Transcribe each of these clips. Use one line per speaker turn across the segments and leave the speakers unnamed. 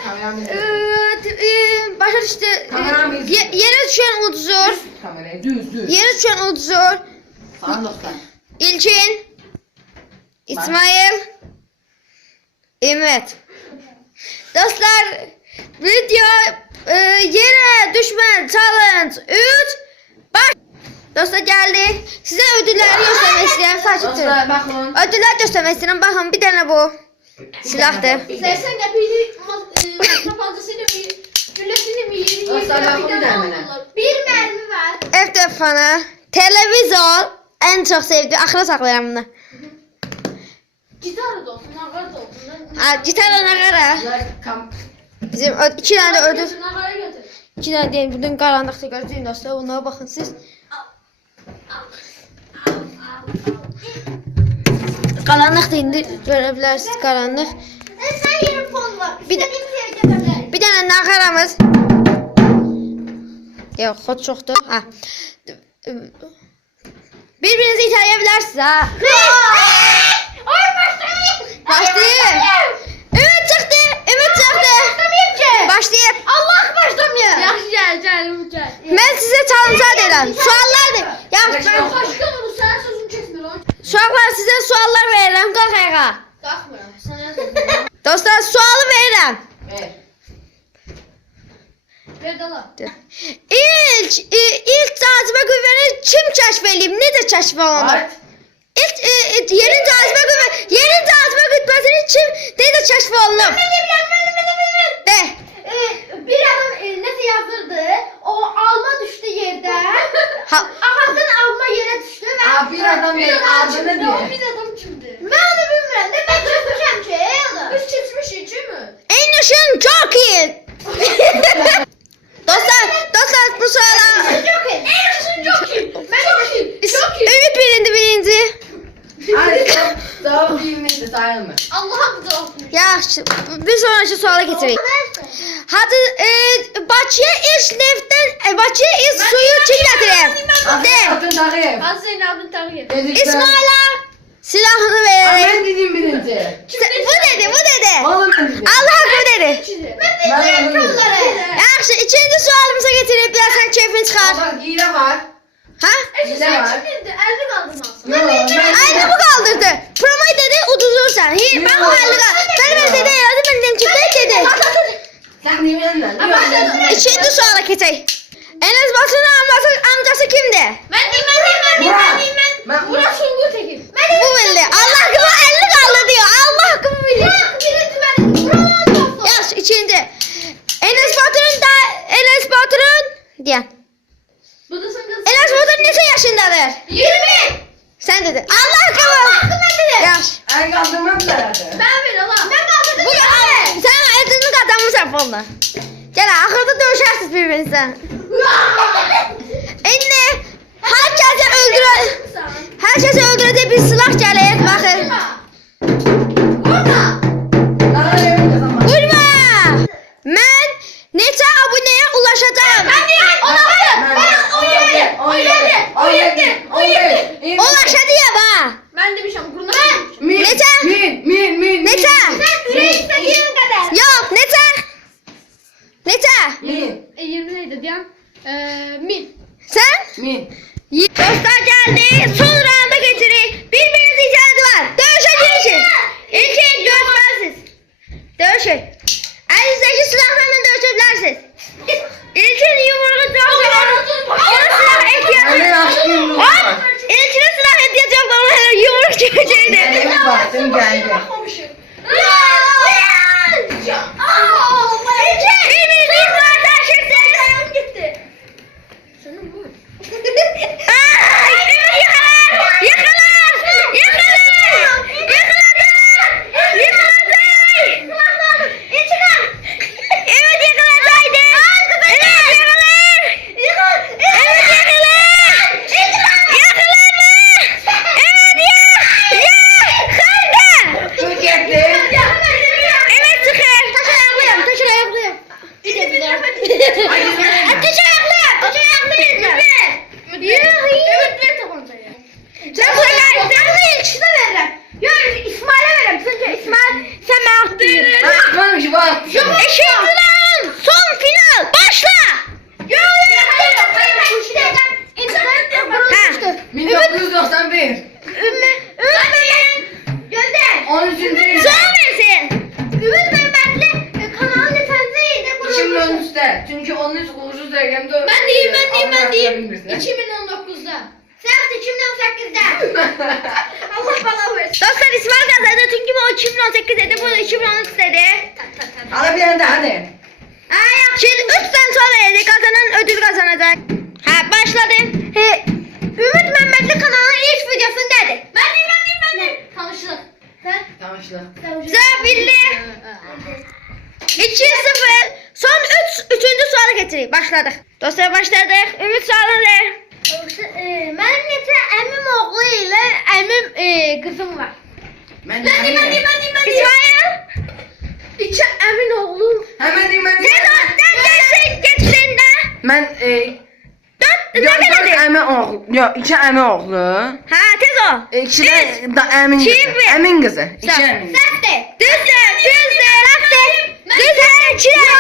Başa düştü. Yere düşen udzur.
Kamerayı düz.
Yere düşen udzur.
Sağ dostlar.
İlkin. İsmail. Evet. Dostlar video yere düşme challenge 3 baş. Dostlar geldi. Size ödülleri göstermek istedim.
Dostlar bakın.
Ödüller göstermek istedim. Bakın bir tane bu. Silahdır.
Sen kapıyı tabancasıyla mı? Güllesini mi?
Dostlar bakın bir tane.
Bir mermi var.
Ev telefonu. Televizor. En çok sevdiğim. Aklıma saklayalım bunu.
Gitar da olsun, nağara da olsun.
Gitarla nagara. Bizim iki tane de ödül.
Nağara götür.
İki tane değil. Bugün karanlıkta gözleyin dostlar. Onlara bakın siz. Karanlık indi. Görebilirsiniz karanlık.
Sen yerin fon var.
Bir de-
İstediğimiz yere gidebiliriz.
Bir tane nakaramız. Yok, hot çoktu. Ha. Birbirinizi iteyebilirsiniz ha.
Ay başlayayım.
Başlayayım. Ümit çıktı. Ümit çıktı.
Başlamayayım ki.
Başlayayım.
Allah başlamıyor. Yaxşı gel.
Ben size challenge'a deyirəm. Suallardır. Ya
Ben başkan onu sen sözünü kesme lan.
uşaqlar sizə suallar verirəm. Qalx ayağa.
Kalkmıyorum. Sana yazdım.
Dostlar sualı verirəm.
Evet.
Ver dala.
İlk cazibə qüvvəni kim kəşf edib? Necə kəşf olundu?
Art.
İlk yerin cazibə qüvvəsini kim necə kəşf olunub? De.
Bir adam nasıl yazdırdı? O alma düştü yerden.
Ha,
Ağasının alma yere düştü ve...
Aa, bir adam yer adını
O
diyor.
bir adam kimdi? Ben onu bilmiyorum. De ben kesmişim ki. Biz kesmişiz değil mi?
Einstein çok iyi. Dostlar bu suala
Çok iyi. Çok iyi. Ben çok iyi. Çok iyi.
Ümit birinci.
Hadi cevap bilmesi sayılmır.
Allah'a bir cevap ver.
Yaxşı, bir sonraki suala keçirik. Hadi Bakıya ilk suyu kim gətirib? De.
Atın takip.
Az Zeynep'in tarihi.
İsmail'a silahını vererek.
Ben dedim birinci.
Bu dedi.
Oğlum ben dedim.
Allah hakkı dedi.
Ben
Ben
bilmiyorum ki
onu
onları.
Yaxşı, ikinci sualımıza getirip biraz sen keyfini çıkar.
Bak hile var.
Ha?
Hile
Sen
var.
kimdi? 50 kaldın aslında.
Yok ben
Aynı bu kaldırdı. Promoyu dedi uduzursan. Ben o halde ben dedi yazı ben dedim çıktı dedi.
Sen de yanından.
İkinci suala geçelim. Enes Batur'un amcası kimdi?
Ben
Murat Sungur Tekin.
Bu belli. Allah hakkımı 50 kaldı diyor. Allah hakkımı bilir. Yaş ikinci. Enes Batur'un diyen.
Budasın kız.
Enes Batur neçə yaşındadır?
20.
Sen dedi. Allah hakkımı. Yaş.
el kaldırmam zarardı.
Ben bir Allah. Ben kaldırdım.
Bu sen elini kazanmışsın fonla. Gel ahırda dövüşersiniz birbirinizden. Enne herkese öldürəcək bir silah gəlir. Baxın.
Vurma.
Daha da yemin de zaman.
Vurma. Mən neçə abunəyə ulaşacağım? Ulaşacağım ha.
Ben demişim. Kurna.
Neçə?
Min.
Neçə?
İstediğin kadar.
Yox, neçə? Neçə?
Min.
20 neydi diyen? 1000.
Sən?
Min.
Dostlar geldi. Son rounda geçirik. Birbirinize ihtiyacı var. Dövüşe girişin. İlkin dövüşmezsiniz. Dövüşün. Elinizdeki silahlarla dövüşebilirsiniz. İlkin yumruğu dövüşebilirsiniz. Ona silah ihtiyacı
Öyle yaptım yumruğu var.
İlkine silah ihtiyacı yok. Ama yumruk dövüşeydi.
Evet baktım geldi.
Birbirinize arkadaşlar.
Gitti. Senin bu.
Çok geldi. 2 var.
İkinci round. Son final. Başla. Ha.
1991.
Gönder.
13.
Sonra versin.
Ümit Mehmetli kanalın lisansıydı.
2013'te. Çünkü 13 kuruşu sergemde.
Ben diyeyim. 2019'da. Sen 2018'de. Allah bana versin.
Dostlar İsmail kazandı çünkü o 2018 dedi, bu da 2013 dedi.
Hadi bir tane daha hadi.
Şimdi 3 sene sonra dedi, kazanan ödül kazanacak. Ha başladı.
Ümit Mehmetli kanalın ilk videosunu dedi. Ben diyeyim. Tanıştık. Sen?
Tanıştık.
Güzel bildi. 2-0. Son 3. sualı getireyim. Başladık. Dostlar başladık. Ümit sualı
Benim neçə əmim oğlu ilə əmim qızım var.
Ben
İsmail.
2 əmin oğlum.
Hemen diyeyim ben.
Sen geçsin de.
Ben
4 ne kadar dedi?
əmi oğlu. Yok 2 əmi oğlu.
Ha tez o.
2 de da əmin
Kim
kızı.
mi?
Əmin kızı. 2
Sen.
əmin.
Sən de.
Düzdür. Düzdür.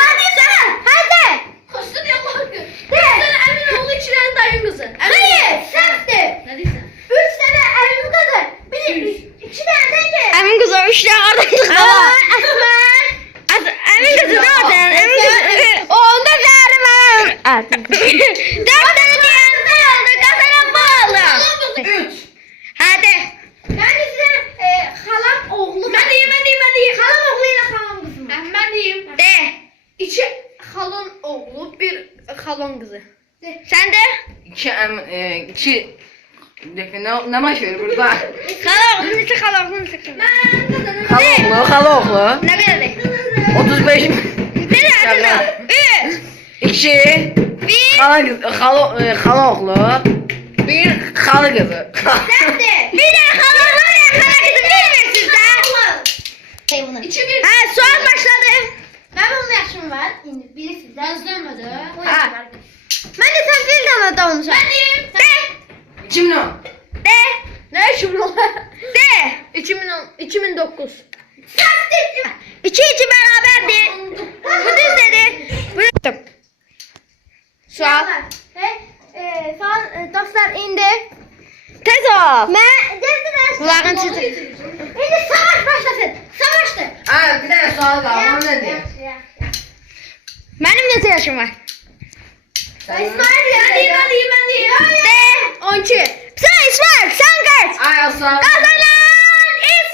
Hadi. Kostun ya Allah'ım. Sen əmin oğlu 2 tane dayın kızı. Hayır. Sən de.
Ne diyorsun?
3 tane əmin kızı. Bir 2 tane de ki.
Emin kızı 3 tane oradan
Asma.
Emin kızı da oradan. Emin kızı. O onda zarım. 4 tane diyen ne oldu? Kazanan bu oldu.
3.
Hadi.
Ben de size halam oğlu. Ben diyeyim. Halam oğluyla halam kızım. Ben diyeyim.
De.
2 halam oğlu, 1 halam kızı.
Sen de.
2 əmi 2 ne baş verir burada?
Hala oğlum neçə hala oğlum neçə?
Hala oğlu.
Ne kadar de?
35.
Ne de hadi 3
2
1
hala oğlu. 1 hala kızı.
Sen de.
Bir de hala kızı bilmiyorsunuz ha.
2-1.
Ha sual başladı.
Ben onun yaşım var. Şimdi bilirsiniz. Ben söylemedi.
Ha.
Ben de sen bir tane doğmuşum. Ben diyeyim.
De.
2010.
De.
Ne yaşım var?
De.
2009. Sen de.
2 beraberdi. Bu düz dedi. Bu düz. Sual.
Son dostlar indi.
Tez ol.
Ben dediler.
Kulağın çıtı.
İndi savaş başlasın. Savaştı.
Ha bir tane soğan var. Onu ne diyor?
Benim neçə yaşım var?
İsmail ya. Ben diyeyim.
De.
12.
Sen İsmail sen kaç?
Ay soğan.
Kazanan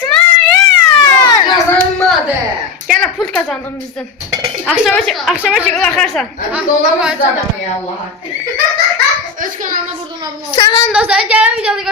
İsmail.
Kazanmadı.
Gel pul kazandım bizden. Akşama çıkıp bakarsan.
Dolamaz adam ya Allah'a.
Öz kanalıma buradan abone ol.
Tamam dostlar, gelin videoyu